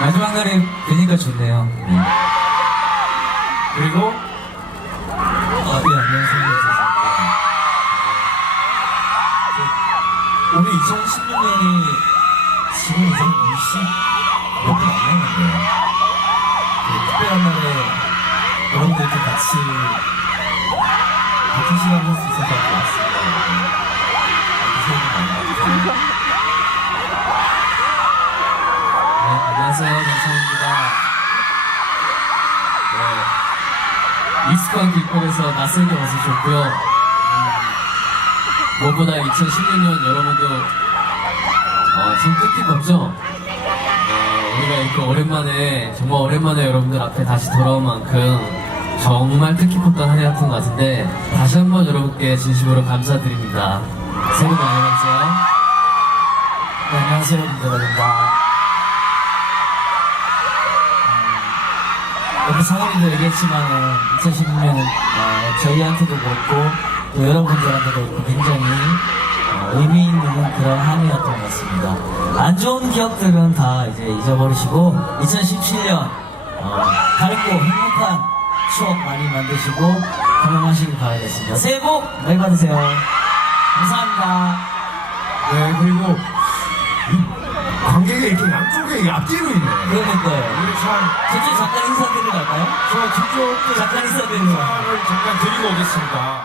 마지막 날이 되니까 좋네요. 네. 그리고 아, 네, 안녕하세요. 오늘 2016년이 지금 이제 20몇분 남았는데요. 그 특별한 날에 여러분들과 같이 같은 시간을 할 수 있어서 네, 안녕하세요. 감사합니다. 네, 익숙한 길거리에서 낯설게 와서 좋고요. 음, 무엇보다 2016년 여러분도 어, 지금 뜻깊었죠? 어, 우리가 이렇게 오랜만에 정말 오랜만에 여러분들 앞에 다시 돌아온 만큼 정말 뜻깊었던 한 해였던 것 같은데 다시 한번 여러분께 진심으로 감사드립니다. 새해 복 많이 받으세요. 네, 안녕하세요. 민대라입니다. 여기 상원이도 얘기했지만 2016년은 어, 저희한테도 그렇고 또 여러분들한테도 그렇고 굉장히 어, 의미 있는 그런 한 해였던 것 같습니다. 안 좋은 기억들은 다 이제 잊어버리시고 2017년 어, 밝고 행복한 추억 많이 만드시고 건강하시길 바라겠습니다. 새해 복 많이 받으세요. 감사합니다. 네, 그리고 이 관객이 이렇게 양쪽에 앞뒤로 있네. 그러니까요. 우리 참, 저쪽 잠깐 인사드리러 갈까요? 저 뒤쪽 잠깐 인사드리러 인사를 잠깐 드리고 오겠습니다.